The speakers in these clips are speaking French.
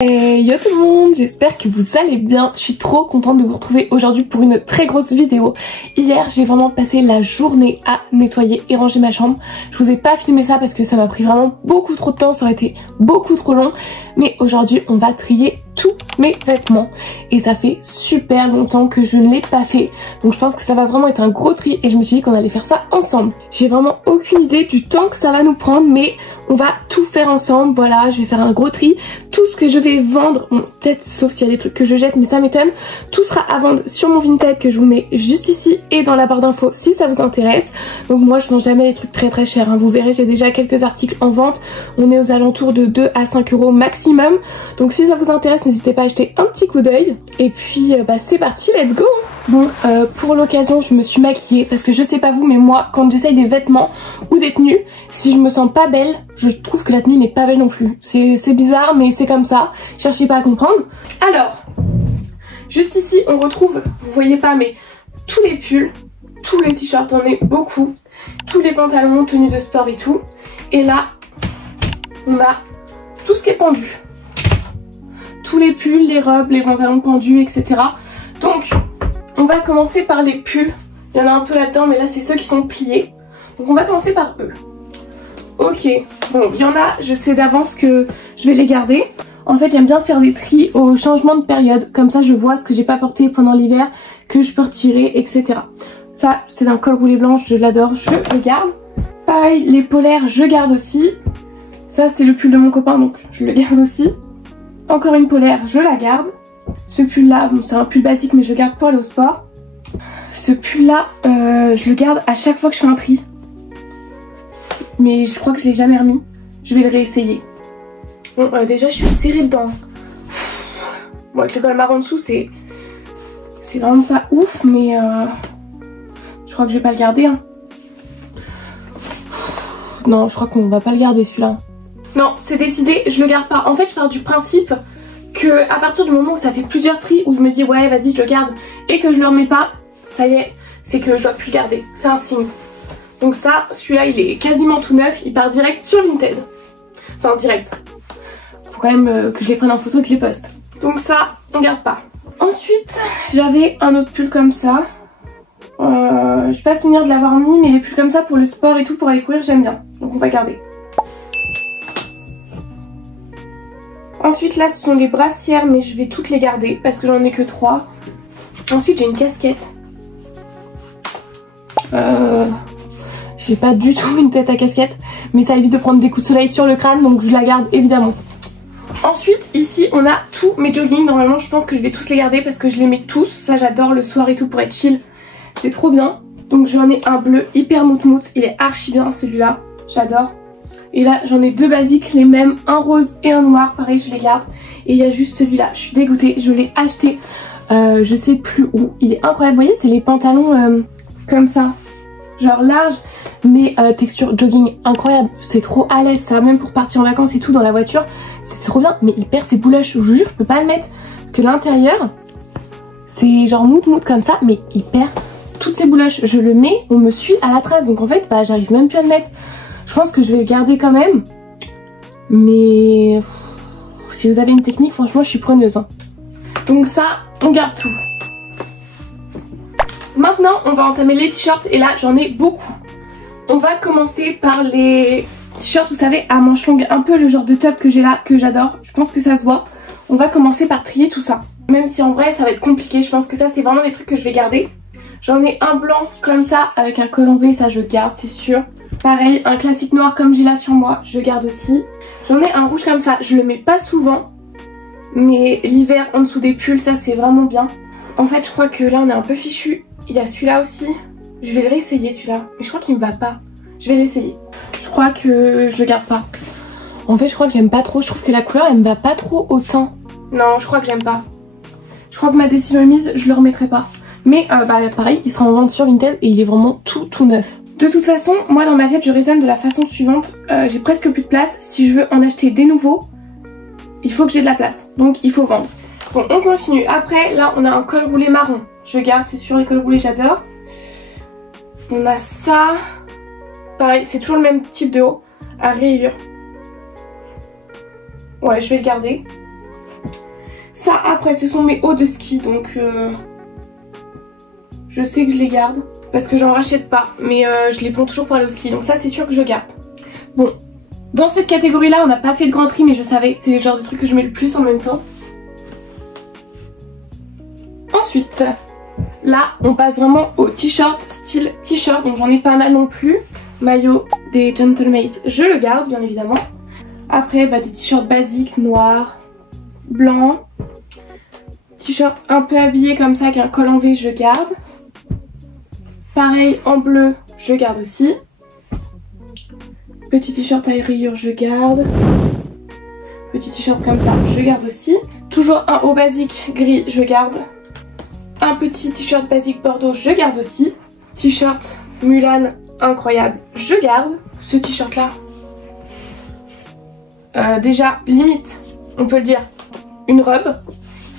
Hey yo tout le monde, j'espère que vous allez bien. Je suis trop contente de vous retrouver aujourd'hui pour une très grosse vidéo. Hier j'ai vraiment passé la journée à nettoyer et ranger ma chambre. Je vous ai pas filmé ça parce que ça m'a pris vraiment beaucoup trop de temps, ça aurait été beaucoup trop long. Mais aujourd'hui on va trier tous mes vêtements et ça fait super longtemps que je ne l'ai pas fait. Donc je pense que ça va vraiment être un gros tri et je me suis dit qu'on allait faire ça ensemble. J'ai vraiment aucune idée du temps que ça va nous prendre, mais on va tout faire ensemble. Voilà, je vais faire un gros tri. Tout ce que je vais vendre, bon, peut-être sauf s'il y a des trucs que je jette mais ça m'étonne, tout sera à vendre sur mon Vinted que je vous mets juste ici et dans la barre d'infos si ça vous intéresse. Donc moi je vends jamais les trucs très chers, hein. Vous verrez, j'ai déjà quelques articles en vente. On est aux alentours de 2 à 5 euros maximum. Donc si ça vous intéresse, n'hésitez pas à jeter un petit coup d'œil. Et puis c'est parti, let's go. Bon, pour l'occasion je me suis maquillée parce que je sais pas vous mais moi quand j'essaye des vêtements ou des tenues, si je me sens pas belle, je trouve que la tenue n'est pas belle non plus. C'est bizarre mais c'est comme ça, cherchez pas à comprendre. Alors, juste ici on retrouve, vous voyez pas mais tous les pulls, tous les t-shirts, on est beaucoup, tous les pantalons, tenues de sport et tout. Et là, on a tout ce qui est pendu. Tous les pulls, les robes, les pantalons pendus, etc. Donc, on va commencer par les pulls. Il y en a un peu là-dedans, mais là c'est ceux qui sont pliés. Donc on va commencer par eux. Ok, bon, il y en a, je sais d'avance que je vais les garder. En fait, j'aime bien faire des tris au changement de période. Comme ça, je vois ce que j'ai pas porté pendant l'hiver, que je peux retirer, etc. Ça, c'est d'un col roulé blanche, je l'adore, je le garde. Pareil, les polaires, je garde aussi. Ça, c'est le pull de mon copain, donc je le garde aussi. Encore une polaire, je la garde. Ce pull là, bon c'est un pull basique mais je le garde pour aller au sport. Ce pull là, je le garde à chaque fois que je fais un tri. Mais je crois que je l'ai jamais remis. Je vais le réessayer. Bon déjà je suis serrée dedans. Bon avec le col marron en dessous c'est vraiment pas ouf mais je crois que je vais pas le garder hein. Non je crois qu'on va pas le garder celui-là. Non c'est décidé, je le garde pas. En fait je pars du principe que à partir du moment où ça fait plusieurs tris où je me dis ouais vas-y je le garde et que je le remets pas, ça y est, c'est que je dois plus le garder, c'est un signe. Donc ça, celui-là il est quasiment tout neuf, il part direct sur Vinted. Enfin direct. Faut quand même que je les prenne en photo et que je les poste. Donc ça, on garde pas. Ensuite, j'avais un autre pull comme ça. Je vais pas souvenir de l'avoir mis, mais les pulls comme ça pour le sport et tout, pour aller courir, j'aime bien. Donc on va garder. Ensuite là ce sont les brassières mais je vais toutes les garder parce que j'en ai que 3. Ensuite j'ai une casquette. J'ai pas du tout une tête à casquette mais ça évite de prendre des coups de soleil sur le crâne donc je la garde évidemment. Ensuite ici on a tous mes joggings, normalement je pense que je vais tous les garder parce que je les mets tous. Ça j'adore le soir et tout pour être chill, c'est trop bien. Donc j'en ai un bleu hyper mout-mout, il est archi bien celui-là, j'adore. Et là j'en ai deux basiques, les mêmes, un rose et un noir, pareil je les garde. Et il y a juste celui-là, je suis dégoûtée, je l'ai acheté je sais plus où. Il est incroyable, vous voyez c'est les pantalons comme ça, genre large mais texture jogging incroyable. C'est trop à l'aise ça, même pour partir en vacances et tout dans la voiture, c'est trop bien. Mais il perd ses bouloches, je vous jure je peux pas le mettre. Parce que l'intérieur c'est genre mout comme ça mais il perd toutes ses bouloches. Je le mets, on me suit à la trace donc en fait bah j'arrive même plus à le mettre. Je pense que je vais le garder quand même. Mais si vous avez une technique, franchement, je suis preneuse. Hein. Donc ça, on garde tout. Maintenant, on va entamer les t-shirts. Et là, j'en ai beaucoup. On va commencer par les t-shirts, vous savez, à manches longues. Un peu le genre de top que j'ai là, que j'adore. Je pense que ça se voit. On va commencer par trier tout ça. Même si en vrai, ça va être compliqué. Je pense que ça, c'est vraiment des trucs que je vais garder. J'en ai un blanc comme ça, avec un col en V. Ça, je garde, c'est sûr. Pareil, un classique noir comme j'ai là sur moi, je garde aussi. J'en ai un rouge comme ça, je le mets pas souvent. Mais l'hiver en dessous des pulls, ça c'est vraiment bien. En fait, je crois que là on est un peu fichu. Il y a celui-là aussi. Je vais le réessayer celui-là. Mais je crois qu'il me va pas. Je vais l'essayer. Je crois que je le garde pas. En fait, je crois que j'aime pas trop. Je trouve que la couleur, elle me va pas trop au teint. Non, je crois que j'aime pas. Je crois que ma décision est mise, je le remettrai pas. Mais pareil, il sera en vente sur Vinted et il est vraiment tout neuf. De toute façon, moi dans ma tête je raisonne de la façon suivante, j'ai presque plus de place, si je veux en acheter des nouveaux, il faut que j'ai de la place, donc il faut vendre. Bon on continue, après là on a un col roulé marron, je garde, c'est sûr les cols roulés j'adore. On a ça, pareil c'est toujours le même type de haut, à rayures. Ouais je vais le garder. Ça après ce sont mes hauts de ski donc je sais que je les garde parce que j'en rachète pas mais je les prends toujours pour aller au ski donc ça c'est sûr que je garde. Bon, dans cette catégorie là on n'a pas fait de grand tri mais je savais c'est le genre de truc que je mets le plus en même temps. Ensuite, là on passe vraiment au t-shirt, style t-shirt donc j'en ai pas mal non plus. Maillot des Gentlemate, je le garde bien évidemment. Après bah, des t-shirts basiques, noirs, blancs. T-shirt un peu habillé comme ça avec un col en V, je garde. Pareil en bleu, je garde aussi. Petit t-shirt à rayures, je garde. Petit t-shirt comme ça, je garde aussi. Toujours un haut basique gris, je garde. Un petit t-shirt basique bordeaux, je garde aussi. T-shirt Mulan incroyable, je garde. Ce t-shirt là, déjà limite, on peut le dire, une robe.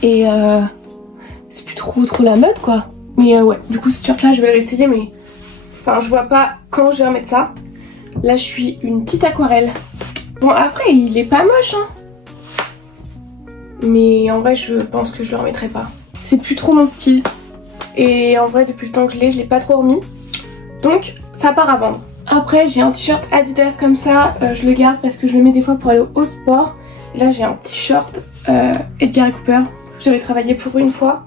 Et c'est plus trop la mode quoi. Mais ouais, du coup ce t-shirt là je vais le réessayer mais... Enfin je vois pas quand je vais remettre ça. Là je suis une petite aquarelle. Bon après il est pas moche hein. Mais en vrai je pense que je le remettrai pas. C'est plus trop mon style. Et en vrai depuis le temps que je l'ai pas trop remis. Donc ça part à vendre. Après j'ai un t-shirt Adidas comme ça. Je le garde parce que je le mets des fois pour aller au sport. Là j'ai un t-shirt Edgar & Cooper. J'avais travaillé pour eux une fois.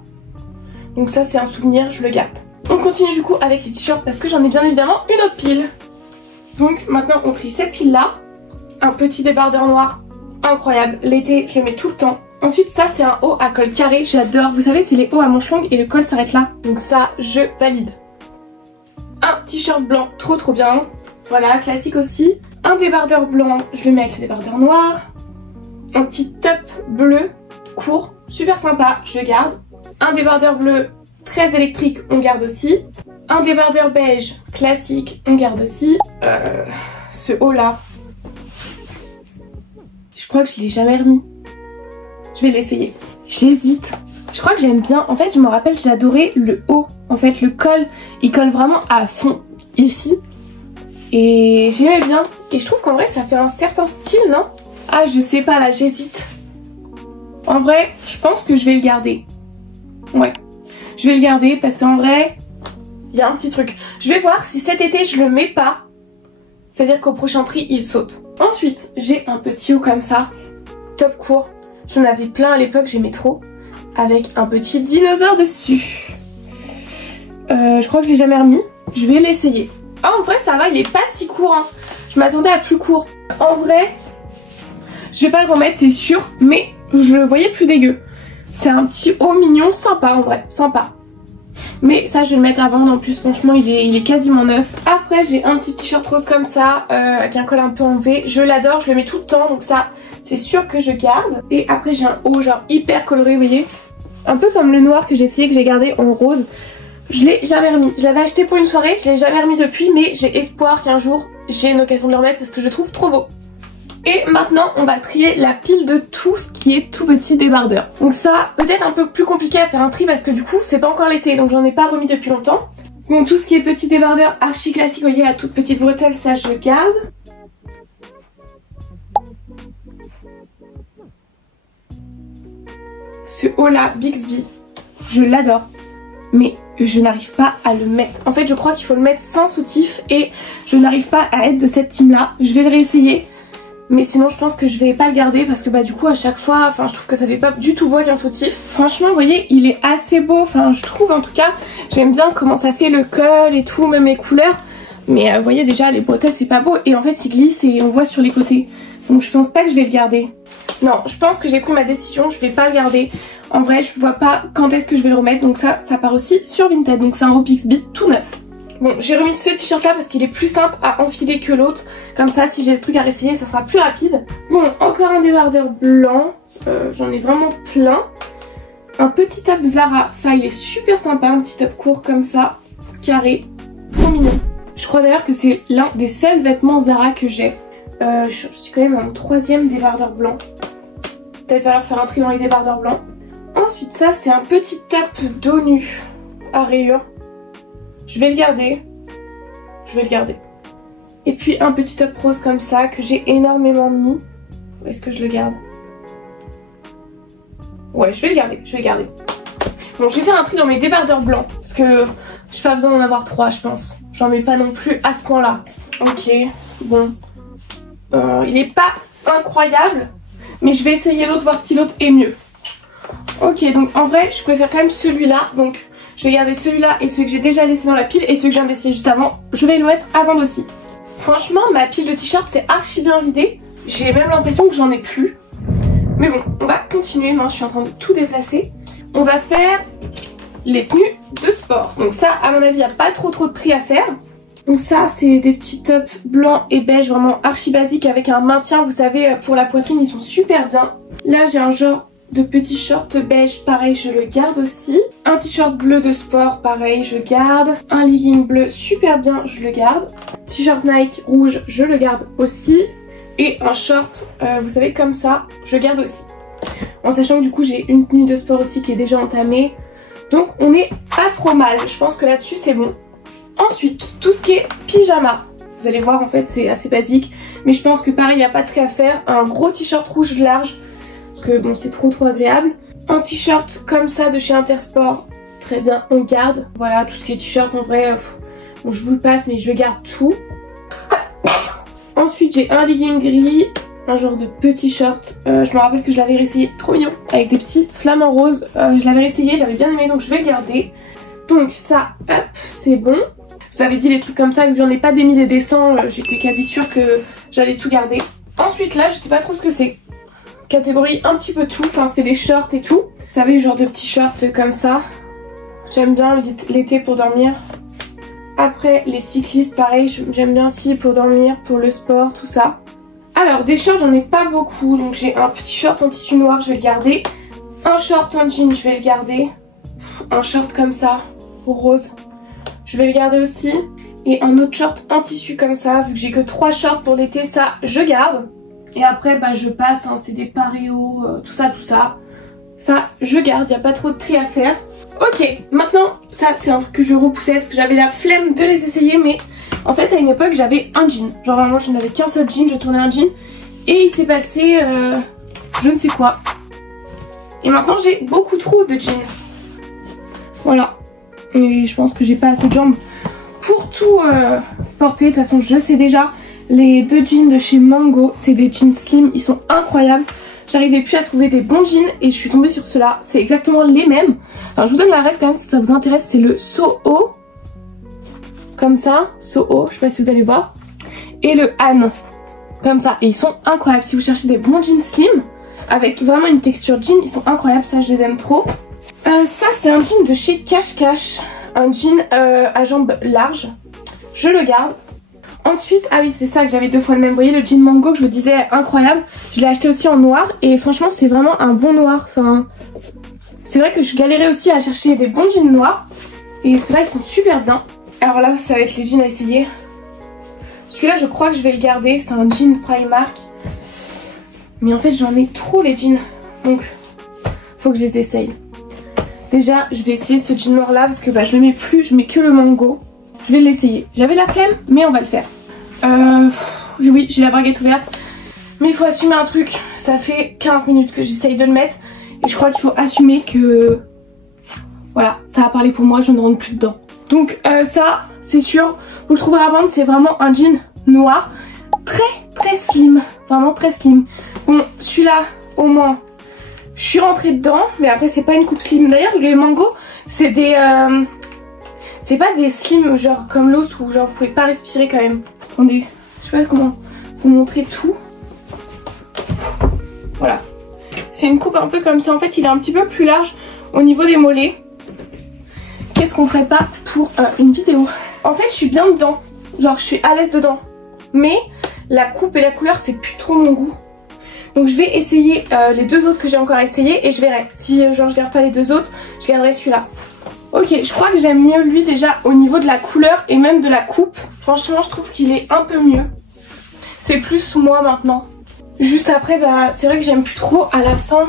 Donc ça c'est un souvenir, je le garde. On continue du coup avec les t-shirts parce que j'en ai bien évidemment une autre pile. Donc maintenant on trie cette pile là. Un petit débardeur noir incroyable. L'été je le mets tout le temps. Ensuite ça c'est un haut à col carré, j'adore. Vous savez c'est les hauts à manches longues et le col s'arrête là. Donc ça je valide. Un t-shirt blanc trop bien. Voilà, classique aussi. Un débardeur blanc, je le mets avec le débardeur noir. Un petit top bleu court, super sympa, je garde. Un débardeur bleu très électrique, on garde aussi. Un débardeur beige classique, on garde aussi. Ce haut là, je crois que je l'ai jamais remis. Je vais l'essayer. J'hésite. Je crois que j'aime bien. En fait, je me rappelle, j'adorais le haut. En fait, le col, il colle vraiment à fond ici. Et j'aimais bien. Et je trouve qu'en vrai, ça fait un certain style, non? Ah, je sais pas, là, j'hésite. En vrai, je pense que je vais le garder. Ouais, je vais le garder parce qu'en vrai, il y a un petit truc. Je vais voir si cet été, je le mets pas. C'est-à-dire qu'au prochain tri, il saute. Ensuite, j'ai un petit haut comme ça, top court. J'en avais plein à l'époque, j'aimais trop. Avec un petit dinosaure dessus. Je crois que je l'ai jamais remis. Je vais l'essayer. Ah, en vrai, ça va, il est pas si court. Hein. Je m'attendais à plus court. En vrai, je vais pas le remettre, c'est sûr. Mais je le voyais plus dégueu. C'est un petit haut mignon, sympa en vrai, sympa. Mais ça, je vais le mettre à vendre. En plus, franchement, il est quasiment neuf. Après, j'ai un petit t-shirt rose comme ça, avec un col un peu en V. Je l'adore, je le mets tout le temps. Donc ça, c'est sûr que je garde. Et après, j'ai un haut genre hyper coloré, vous voyez. Un peu comme le noir que j'ai essayé, que j'ai gardé en rose. Je l'ai jamais remis. Je l'avais acheté pour une soirée, je l'ai jamais remis depuis. Mais j'ai espoir qu'un jour, j'ai une occasion de le remettre parce que je le trouve trop beau. Et maintenant on va trier la pile de tout ce qui est tout petit débardeur. Donc ça peut-être un peu plus compliqué à faire un tri parce que du coup c'est pas encore l'été donc j'en ai pas remis depuis longtemps. Bon, tout ce qui est petit débardeur archi classique, vous voyez la toute petite bretelle, ça je garde. Ce haut là, Bixby, je l'adore. Mais je n'arrive pas à le mettre. En fait je crois qu'il faut le mettre sans soutif et je n'arrive pas à être de cette team là. Je vais le réessayer. Mais sinon je pense que je vais pas le garder parce que bah du coup à chaque fois, enfin je trouve que ça fait pas du tout beau avec un soutif. Franchement vous voyez il est assez beau, enfin je trouve en tout cas. J'aime bien comment ça fait le col et tout, même les couleurs. Mais vous voyez déjà les bretelles c'est pas beau et en fait il glisse et on voit sur les côtés. Donc je pense pas que je vais le garder. Non, je pense que j'ai pris ma décision, je vais pas le garder. En vrai je vois pas quand est-ce que je vais le remettre. Donc ça part aussi sur Vinted, donc c'est un haut Bixby tout neuf. Bon, j'ai remis ce t-shirt là parce qu'il est plus simple à enfiler que l'autre. Comme ça, si j'ai des trucs à réessayer, ça sera plus rapide. Bon, encore un débardeur blanc. J'en ai vraiment plein. Un petit top Zara. Ça, il est super sympa. Un petit top court comme ça. Carré. Trop mignon. Je crois d'ailleurs que c'est l'un des seuls vêtements Zara que j'ai. Je suis quand même en 3e débardeur blanc. Peut-être falloir faire un tri dans les débardeurs blancs. Ensuite, ça, c'est un petit top dos nu à rayures. Je vais le garder. Je vais le garder. Et puis un petit top rose comme ça que j'ai énormément mis. Où est-ce que je le garde? Ouais, je vais le garder, je vais le garder. Bon, je vais faire un tri dans mes débardeurs blancs. Parce que j'ai pas besoin d'en avoir 3, je pense. J'en mets pas non plus à ce point-là. Ok, bon. Il est pas incroyable. Mais je vais essayer l'autre, voir si l'autre est mieux. Ok, donc en vrai, je préfère quand même celui-là. Donc, je vais garder celui-là et celui que j'ai déjà laissé dans la pile. Et celui que je viens d'essayer juste avant, je vais le mettre à vendre aussi. Franchement, ma pile de t-shirts, c'est archi bien vidée. J'ai même l'impression que j'en ai plus. Mais bon, on va continuer. Moi, je suis en train de tout déplacer. On va faire les tenues de sport. Donc ça, à mon avis, il n'y a pas trop de tri à faire. Donc ça, c'est des petits tops blancs et beige, vraiment archi basiques avec un maintien. Vous savez, pour la poitrine, ils sont super bien. Là, j'ai un genre de petit short beige, pareil, je le garde aussi. Un t-shirt bleu de sport, pareil, je garde. Un legging bleu, super bien, je le garde. T-shirt Nike rouge, je le garde aussi. Et un short, vous savez, comme ça, je garde aussi. En sachant que du coup, j'ai une tenue de sport aussi qui est déjà entamée. Donc, on est pas trop mal. Je pense que là-dessus, c'est bon. Ensuite, tout ce qui est pyjama. Vous allez voir, en fait, c'est assez basique. Mais je pense que pareil, il n'y a pas de cas à faire. Un gros t-shirt rouge large. Parce que bon, c'est trop agréable. Un t-shirt comme ça de chez Intersport. Très bien, on garde. Voilà, tout ce qui est t-shirt, en vrai, bon, je vous le passe, mais je garde tout. Ensuite, j'ai un legging gris. Un genre de petit short. Je me rappelle que je l'avais réessayé, trop mignon. Avec des petits flamants roses. Je l'avais réessayé, j'avais bien aimé, donc je vais le garder. Donc ça, hop, c'est bon. Je vous avais dit les trucs comme ça, vu que j'en ai pas des 1000 et des 100, j'étais quasi sûre que j'allais tout garder. Ensuite là, je sais pas trop ce que c'est. Catégorie un petit peu tout, enfin c'est des shorts et tout. Vous savez, genre de petits shorts comme ça. J'aime bien l'été pour dormir. Après, les cyclistes, pareil, j'aime bien aussi pour dormir, pour le sport, tout ça. Alors, des shorts, j'en ai pas beaucoup. Donc j'ai un petit short en tissu noir, je vais le garder. Un short en jean, je vais le garder. Un short comme ça, rose, je vais le garder aussi. Et un autre short en tissu comme ça, vu que j'ai que 3 shorts pour l'été, ça je garde. Et après bah je passe, hein, c'est des paréos, tout ça. Ça je garde, il n'y a pas trop de tri à faire. Ok, maintenant ça c'est un truc que je repoussais parce que j'avais la flemme de les essayer. Mais en fait à une époque j'avais un jean. Genre vraiment je n'avais qu'un seul jean, je tournais un jean. Et il s'est passé je ne sais quoi. Et maintenant j'ai beaucoup trop de jeans. Voilà. Et je pense que j'ai pas assez de jambes pour tout porter. De toute façon, je sais déjà. Les 2 jeans de chez Mango, c'est des jeans slim. Ils sont incroyables. J'arrivais plus à trouver des bons jeans et je suis tombée sur ceux-là. C'est exactement les mêmes. Alors, je vous donne la ref quand même si ça vous intéresse. C'est le Soho. Comme ça. Soho. Je sais pas si vous allez voir. Et le Han. Comme ça. Et ils sont incroyables. Si vous cherchez des bons jeans slim avec vraiment une texture jean, ils sont incroyables. Ça, je les aime trop. Ça c'est un jean de chez Cash Cash, un jean à jambes larges, je le garde. Ensuite, ah oui c'est ça que j'avais 2 fois le même, vous voyez le jean Mango que je vous disais incroyable, je l'ai acheté aussi en noir et franchement c'est vraiment un bon noir, enfin c'est vrai que je galérais aussi à chercher des bons jeans noirs et ceux-là ils sont super bien. Alors là ça va être les jeans à essayer, celui-là je crois que je vais le garder, c'est un jean Primark mais en fait j'en ai trop les jeans donc faut que je les essaye. Déjà, je vais essayer ce jean noir là parce que bah, je le mets plus, je mets que le Mango. Je vais l'essayer. J'avais la flemme, mais on va le faire. Oui, j'ai la braguette ouverte. Mais il faut assumer un truc. Ça fait 15 minutes que j'essaye de le mettre. Et je crois qu'il faut assumer que... Voilà, ça a parlé pour moi, je ne rentre plus dedans. Donc ça, c'est sûr, vous le trouverez à vendre. C'est vraiment un jean noir. Très slim. Vraiment très slim. Bon, celui-là, au moins... Je suis rentrée dedans, mais après c'est pas une coupe slim. D'ailleurs les Mango c'est des... c'est pas des slim genre comme l'autre où genre vous pouvez pas respirer quand même. Attendez, je sais pas comment vous montrer tout. Voilà. C'est une coupe un peu comme ça. En fait il est un petit peu plus large au niveau des mollets. Qu'est-ce qu'on ferait pas pour une vidéo? En fait je suis bien dedans. Genre je suis à l'aise dedans. Mais la coupe et la couleur c'est plus trop mon goût. Donc je vais essayer les 2 autres que j'ai encore essayé et je verrai. Si genre je garde pas les 2 autres, je garderai celui-là. Ok, je crois que j'aime mieux lui déjà au niveau de la couleur et même de la coupe. Franchement je trouve qu'il est un peu mieux. C'est plus moi maintenant. Juste après bah c'est vrai que j'aime plus trop à la fin.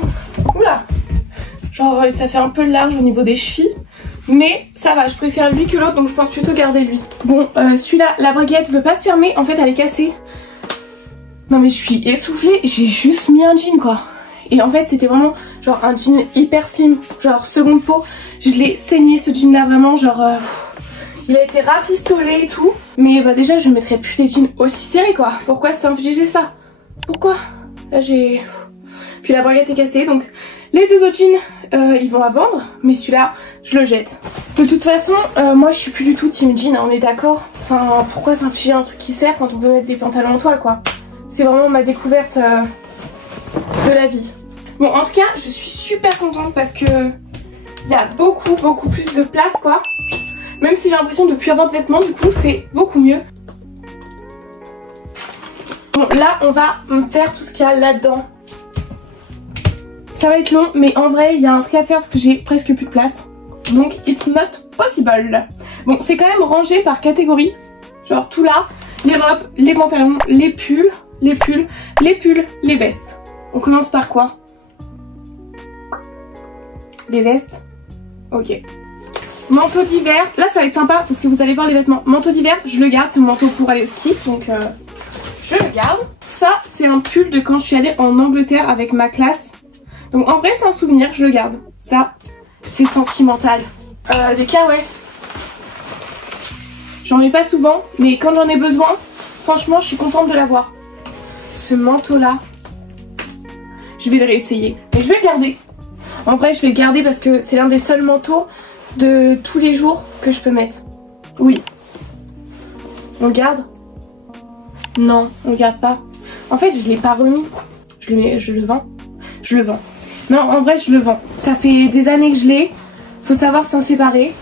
Oula. Genre ça fait un peu large au niveau des chevilles. Mais ça va, je préfère lui que l'autre donc je pense plutôt garder lui. Bon celui-là, la braguette veut pas se fermer. En fait elle est cassée. Non mais je suis essoufflée, j'ai juste mis un jean quoi. Et en fait c'était vraiment genre un jean hyper slim, genre seconde peau. Je l'ai saigné ce jean là vraiment genre il a été rafistolé et tout. Mais bah déjà je ne mettrais plus des jeans aussi serrés quoi. Pourquoi s'infliger ça? Pourquoi? Là j'ai... Puis la braguette est cassée donc les deux autres jeans ils vont à vendre. Mais celui-là je le jette. De toute façon moi je suis plus du tout team jean, on est d'accord. Enfin pourquoi s'infliger un truc qui sert quand on peut mettre des pantalons en toile quoi. C'est vraiment ma découverte de la vie. Bon en tout cas je suis super contente parce que il y a beaucoup plus de place quoi. Même si j'ai l'impression de ne plus avoir de vêtements, du coup c'est beaucoup mieux. Bon là on va faire tout ce qu'il y a là-dedans. Ça va être long mais en vrai il y a un truc à faire parce que j'ai presque plus de place. Donc it's not possible. Bon c'est quand même rangé par catégorie. Genre tout là, les robes, les pantalons, les pulls, les vestes. On commence par quoi? Les vestes. Ok. Manteau d'hiver, là ça va être sympa parce que vous allez voir les vêtements. Manteau d'hiver, je le garde, c'est mon manteau pour aller au ski, donc je le garde. Ça c'est un pull de quand je suis allée en Angleterre avec ma classe. Donc en vrai c'est un souvenir, je le garde. Ça, c'est sentimental. Des kawaii. J'en mets pas souvent, mais quand j'en ai besoin, franchement je suis contente de l'avoir. Ce manteau là, je vais le réessayer, mais je vais le garder. En vrai je vais le garder parce que c'est l'un des seuls manteaux de tous les jours que je peux mettre. Oui. On le garde? Non, on le garde pas. En fait je l'ai pas remis. Je le vends. Je le vends. Non en vrai je le vends. Ça fait des années que je l'ai. Faut savoir s'en séparer.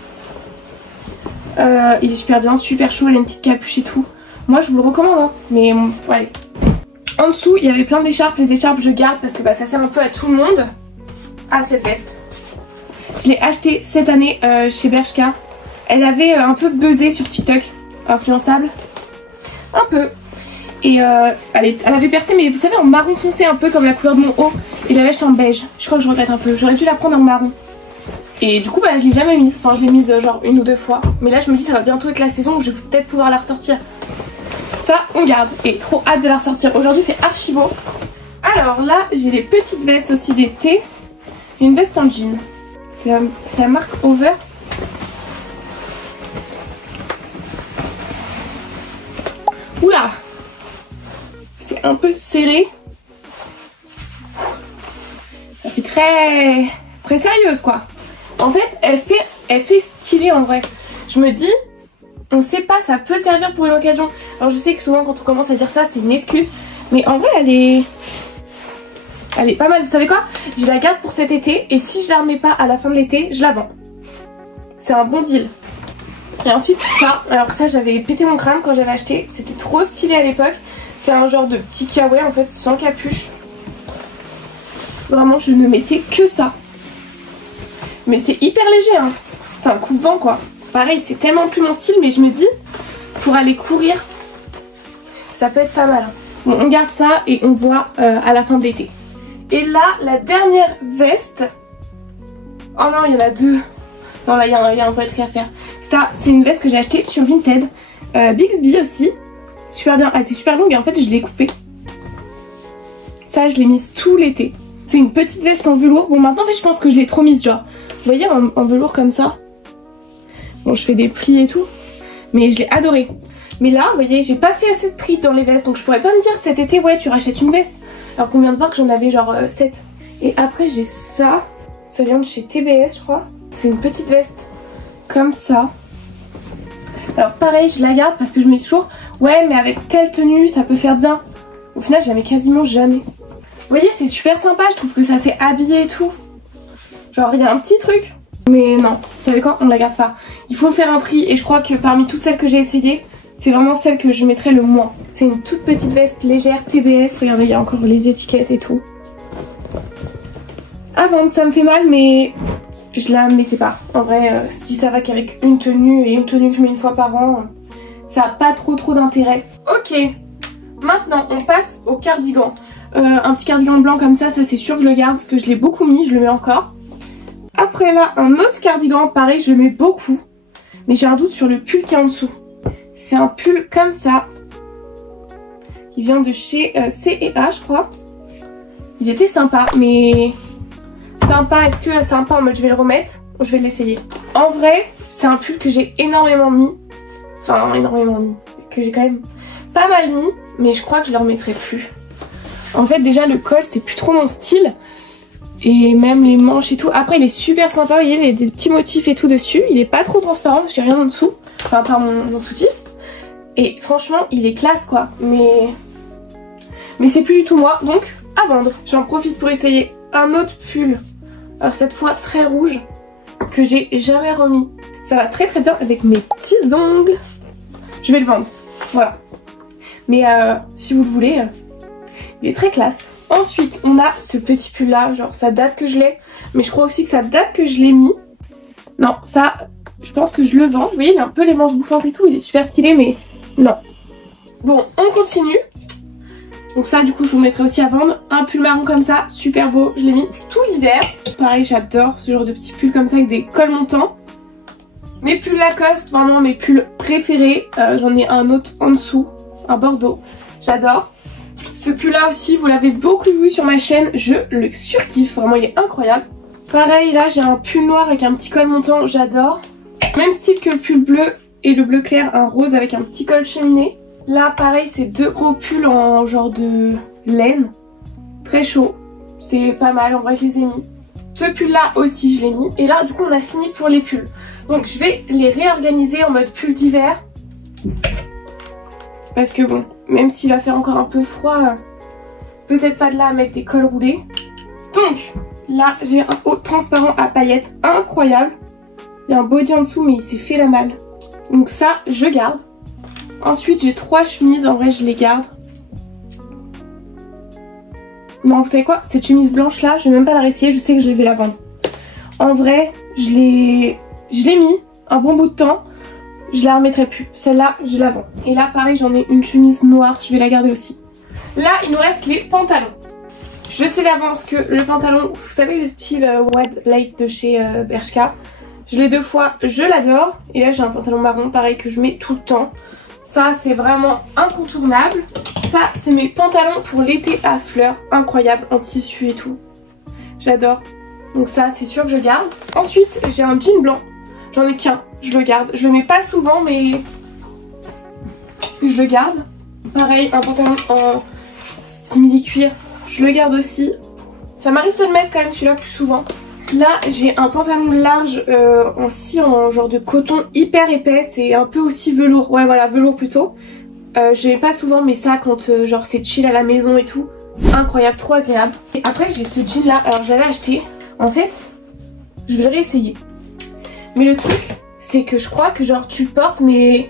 Il est super bien, super chaud, il a une petite capuche et tout. Moi je vous le recommande hein. Mais bon, allez. En dessous il y avait plein d'écharpes. Les écharpes je garde parce que bah, ça sert un peu à tout le monde. Ah cette veste. Je l'ai achetée cette année chez Bershka. Elle avait un peu buzzé sur TikTok. Influençable. Un peu. Et elle avait percé mais vous savez en marron foncé un peu comme la couleur de mon haut. Et la veste en beige. Je crois que je regrette un peu. J'aurais dû la prendre en marron. Et du coup bah je l'ai jamais mise. Enfin je l'ai mise genre une ou deux fois. Mais là je me dis ça va bientôt être la saison où je vais peut-être pouvoir la ressortir. Ça on garde. Et trop hâte de la ressortir. Aujourd'hui il fait archi beau. Alors là j'ai des petites vestes aussi d'été. Une veste en jean. C'est la marque Over. Oula! C'est un peu serré. Ça fait très sérieuse quoi. En fait elle fait stylé en vrai. Je me dis, on sait pas, ça peut servir pour une occasion. Alors je sais que souvent quand on commence à dire ça c'est une excuse. Mais en vrai elle est pas mal. Vous savez quoi? Je la garde pour cet été et si je la remets pas à la fin de l'été, je la vends. C'est un bon deal. Et ensuite ça, alors ça j'avais pété mon crâne quand j'avais acheté. C'était trop stylé à l'époque. C'est un genre de petit kawaii en fait sans capuche. Vraiment je ne mettais que ça. Mais c'est hyper léger hein. C'est un coupe-vent quoi. Pareil c'est tellement plus mon style mais je me dis pour aller courir ça peut être pas mal. Bon on garde ça et on voit à la fin de l'été. Et là, la dernière veste. Oh non, il y en a deux. Non, là, il y a un vrai truc à faire. Ça, c'est une veste que j'ai achetée sur Vinted. Bixby aussi. Super bien. Elle était super longue et en fait, je l'ai coupée. Ça, je l'ai mise tout l'été. C'est une petite veste en velours. Bon, maintenant, en fait, je pense que je l'ai trop mise, genre. Vous voyez, en velours comme ça. Bon, je fais des plis et tout. Mais je l'ai adorée. Mais là, vous voyez, j'ai pas fait assez de tri dans les vestes. Donc, je pourrais pas me dire cet été, ouais, tu rachètes une veste. Alors qu'on vient de voir que j'en avais genre 7. Et après j'ai ça. Ça vient de chez TBS je crois. C'est une petite veste comme ça. Alors pareil je la garde parce que je me dis toujours ouais mais avec telle tenue ça peut faire bien. Au final j'en mets quasiment jamais. Vous voyez c'est super sympa. Je trouve que ça fait habiller et tout. Genre il y a un petit truc. Mais non, vous savez quoi, on la garde pas. Il faut faire un tri et je crois que parmi toutes celles que j'ai essayées, c'est vraiment celle que je mettrais le moins. C'est une toute petite veste légère TBS. Regardez, il y a encore les étiquettes et tout. À vendre, ça me fait mal, mais je la mettais pas. En vrai, si ça va qu'avec une tenue et une tenue que je mets une fois par an, ça a pas trop d'intérêt. Ok, maintenant on passe au cardigan. Un petit cardigan blanc comme ça c'est sûr que je le garde parce que je l'ai beaucoup mis, je le mets encore. Après là, un autre cardigan, pareil, je le mets beaucoup. Mais j'ai un doute sur le pull qui est en dessous. C'est un pull comme ça. Qui vient de chez C&A, je crois. Il était sympa, mais sympa, est-ce que sympa en mode je vais le remettre ou je vais l'essayer? En vrai, c'est un pull que j'ai énormément mis. Enfin, énormément mis. Que j'ai quand même pas mal mis, mais je crois que je le remettrai plus. En fait, déjà, le col, c'est plus trop mon style. Et même les manches et tout. Après, il est super sympa, vous voyez, il y a des petits motifs et tout dessus. Il est pas trop transparent parce qu'il n'y a rien en dessous. Enfin, par mon soutif. Et franchement, il est classe, quoi. Mais c'est plus du tout moi, donc à vendre. J'en profite pour essayer un autre pull. Alors cette fois, très rouge, que j'ai jamais remis. Ça va très très bien avec mes petits ongles. Je vais le vendre, voilà. Mais si vous le voulez, il est très classe. Ensuite, on a ce petit pull là, genre ça date que je l'ai, mais je crois aussi que ça date que je l'ai mis. Non, ça, je pense que je le vends. Vous voyez, il a un peu les manches bouffantes et tout, il est super stylé, mais non. Bon, on continue. Donc ça, du coup, je vous mettrai aussi à vendre. Un pull marron comme ça, super beau, je l'ai mis tout l'hiver. Pareil, j'adore ce genre de petits pulls comme ça avec des cols montants. Mes pulls Lacoste, vraiment mes pulls préférés. J'en ai un autre en dessous, un bordeaux, j'adore. Ce pull là aussi, vous l'avez beaucoup vu sur ma chaîne, je le surkiffe, vraiment il est incroyable. Pareil, là j'ai un pull noir avec un petit col montant, j'adore. Même style que le pull bleu et le bleu clair, un rose avec un petit col cheminé. Là pareil, c'est deux gros pulls en genre de laine, très chaud, c'est pas mal, en vrai je les ai mis. Ce pull là aussi je l'ai mis, et là du coup on a fini pour les pulls. Donc je vais les réorganiser en mode pull d'hiver. Parce que bon, même s'il va faire encore un peu froid, peut-être pas de là à mettre des cols roulés. Donc là j'ai un haut transparent à paillettes incroyable. Il y a un body en dessous mais il s'est fait la malle. Donc ça je garde. Ensuite j'ai 3 chemises, en vrai je les garde. Non, vous savez quoi, cette chemise blanche là, je vais même pas la réessayer, je sais que je vais la vendre. En vrai, je l'ai mis un bon bout de temps. Je la remettrai plus. Celle-là, je la vends. Et là, pareil, j'en ai une chemise noire. Je vais la garder aussi. Là, il nous reste les pantalons. Je sais d'avance que le pantalon, vous savez le style Wide Light de chez Bershka. Je l'ai 2 fois, je l'adore. Et là, j'ai un pantalon marron, pareil, que je mets tout le temps. Ça, c'est vraiment incontournable. Ça, c'est mes pantalons pour l'été à fleurs. Incroyable, en tissu et tout. J'adore. Donc ça, c'est sûr que je garde. Ensuite, j'ai un jean blanc. J'en ai qu'un, je le garde. Je le mets pas souvent, mais je le garde. Pareil, un pantalon en simili cuir, je le garde aussi. Ça m'arrive de le mettre quand même celui-là plus souvent. Là, j'ai un pantalon large aussi en genre de coton hyper épais. C'est un peu aussi velours. Ouais, voilà, velours plutôt. Je mets pas souvent, mais ça quand genre c'est chill à la maison et tout. Incroyable, trop agréable. Et après, j'ai ce jean là. Alors, je l'avais acheté. En fait, je vais le réessayer. Mais le truc, c'est que je crois que genre tu le portes, mais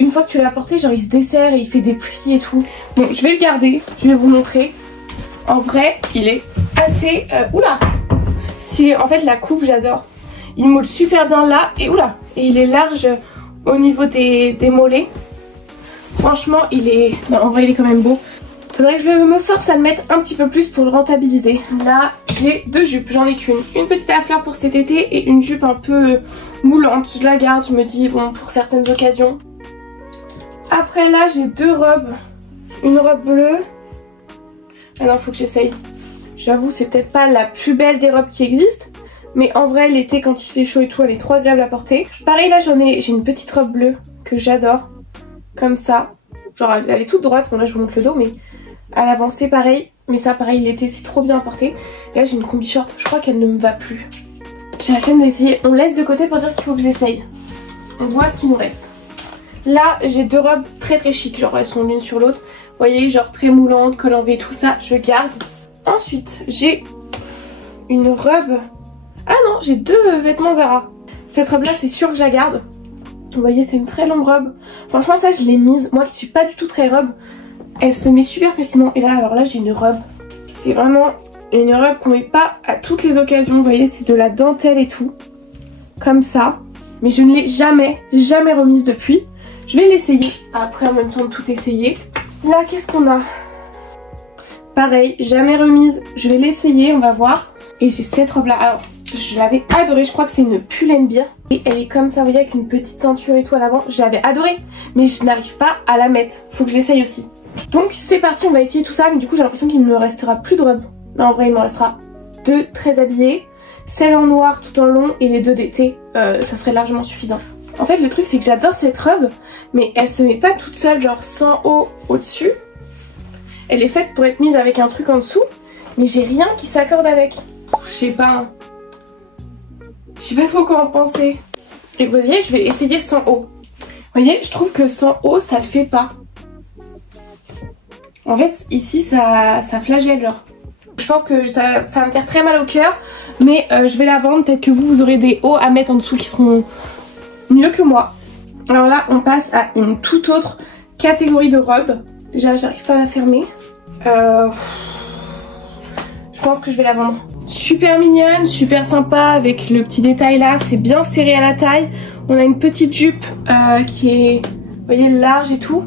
une fois que tu l'as porté, genre il se desserre et il fait des plis et tout. Bon, je vais le garder, je vais vous montrer. En vrai, il est assez... oula, stylé. En fait, la coupe, j'adore. Il moule super bien là et oula. Et il est large au niveau des mollets. Franchement, il est... Non, en vrai, il est quand même beau. Faudrait que je me force à le mettre un petit peu plus pour le rentabiliser. Là, j'ai 2 jupes, j'en ai qu'une. Une petite à fleurs pour cet été et une jupe un peu moulante. Je la garde, je me dis, bon, pour certaines occasions. Après là, j'ai 2 robes. Une robe bleue. Ah non, faut que j'essaye. J'avoue, c'est peut-être pas la plus belle des robes qui existent. Mais en vrai, l'été, quand il fait chaud et tout, elle est trop agréable à porter. Pareil, là, j'ai une petite robe bleue que j'adore. Comme ça. Genre, elle est toute droite. Bon, là, je vous montre le dos, mais... à l'avant c'est pareil, mais ça pareil l'été c'est trop bien à porter. Et là j'ai une combi short, je crois qu'elle ne me va plus. J'ai la flemme d'essayer, on laisse de côté pour dire qu'il faut que j'essaye. On voit ce qu'il nous reste. Là j'ai 2 robes très très chic, genre elles sont l'une sur l'autre. Vous voyez, genre très moulantes, col enlevé, tout ça, je garde. Ensuite j'ai une robe... Ah non, j'ai 2 vêtements Zara. Cette robe là c'est sûr que je la garde. Vous voyez, c'est une très longue robe. Franchement ça je l'ai mise, moi qui suis pas du tout très robe. Elle se met super facilement. Et là, alors là, j'ai une robe. C'est vraiment une robe qu'on met pas à toutes les occasions. Vous voyez, c'est de la dentelle et tout. Comme ça. Mais je ne l'ai jamais remise depuis. Je vais l'essayer. Après, en même temps de tout essayer. Là, qu'est-ce qu'on a? Pareil, jamais remise. Je vais l'essayer, on va voir. Et j'ai cette robe-là. Alors, je l'avais adorée. Je crois que c'est une pull and beer. Et elle est comme ça, vous voyez, avec une petite ceinture et tout à l'avant. Je l'avais adorée. Mais je n'arrive pas à la mettre. Faut que je l'essaye aussi. Donc c'est parti, on va essayer tout ça, mais du coup j'ai l'impression qu'il ne me restera plus de robe. Non, en vrai, il m'en restera 2 très habillées. Celle en noir tout en long et les 2 d'été, ça serait largement suffisant. En fait, le truc, c'est que j'adore cette robe, mais elle se met pas toute seule, genre sans haut au-dessus. Elle est faite pour être mise avec un truc en dessous, mais j'ai rien qui s'accorde avec. Je sais pas. Hein. Je sais pas trop comment penser. Et vous voyez, je vais essayer sans haut. Vous voyez, je trouve que sans haut, ça le fait pas. En fait, ici, ça flagelle, genre. Je pense que ça va me faire très mal au cœur, mais je vais la vendre. Peut-être que vous aurez des hauts à mettre en dessous qui seront mieux que moi. Alors là, on passe à une toute autre catégorie de robe. Déjà, j'arrive pas à la fermer. Je pense que je vais la vendre. Super mignonne, super sympa avec le petit détail là. C'est bien serré à la taille. On a une petite jupe qui est, vous voyez, large et tout.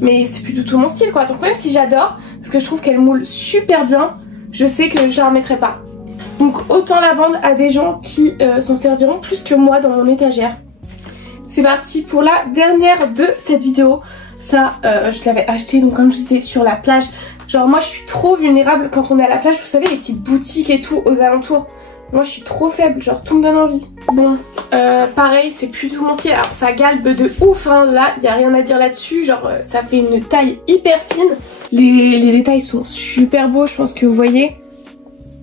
Mais c'est plus du tout mon style quoi. Donc même si j'adore, parce que je trouve qu'elle moule super bien, je sais que je la remettrai pas. Donc autant la vendre à des gens qui s'en serviront plus que moi dans mon étagère. C'est parti pour la dernière de cette vidéo. Ça, je l'avais acheté, donc comme je disais, sur la plage. Genre moi je suis trop vulnérable quand on est à la plage. Vous savez, les petites boutiques et tout aux alentours. Moi je suis trop faible, genre tout me donne envie. Bon, pareil, c'est plus tout mon style. Alors ça galbe de ouf, hein. Là, il n'y a rien à dire là-dessus. Genre ça fait une taille hyper fine. Les détails sont super beaux, je pense que vous voyez.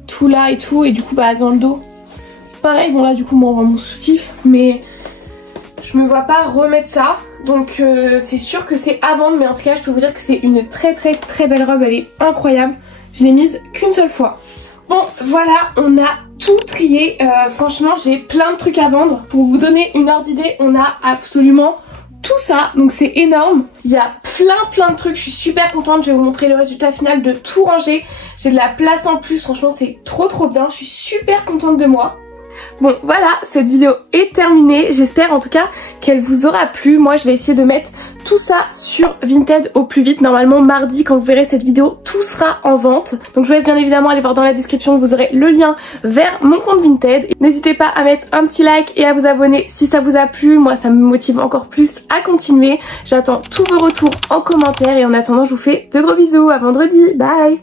Tout là et tout, et du coup bah dans le dos. Pareil, bon là du coup moi on voit mon soutif, mais je me vois pas remettre ça. Donc c'est sûr que c'est à vendre, mais en tout cas je peux vous dire que c'est une très belle robe, elle est incroyable. Je l'ai mise qu'une seule fois. Bon voilà, on a tout trié. Franchement j'ai plein de trucs à vendre. Pour vous donner une ordre d'idée, on a absolument tout ça, donc c'est énorme. Il y a plein de trucs, je suis super contente. Je vais vous montrer le résultat final de tout ranger. J'ai de la place en plus, franchement c'est trop bien. Je suis super contente de moi. Bon voilà, cette vidéo est terminée. J'espère en tout cas qu'elle vous aura plu. Moi je vais essayer de mettre tout ça sur Vinted au plus vite. Normalement mardi, quand vous verrez cette vidéo, tout sera en vente. Donc je vous laisse bien évidemment aller voir dans la description, vous aurez le lien vers mon compte Vinted. N'hésitez pas à mettre un petit like et à vous abonner si ça vous a plu. Moi ça me motive encore plus à continuer. J'attends tous vos retours en commentaire et en attendant je vous fais de gros bisous. À vendredi, bye.